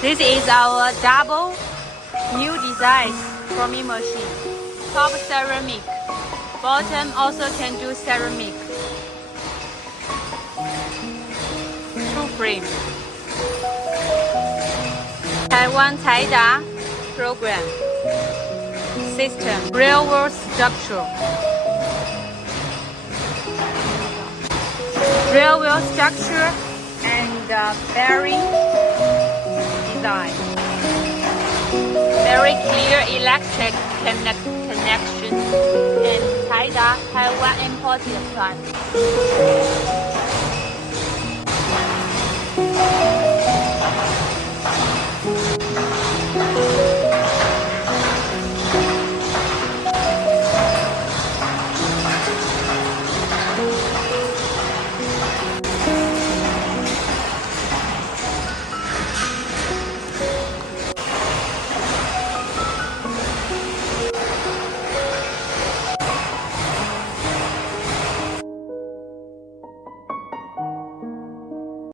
This is our double new design forming machine. Top ceramic, bottom also can do ceramic. Two frame. Taiwan Taida program. System, railroad structure. Railway structure and bearing design. Very clear electric connection and Taida Taiwan imported plant.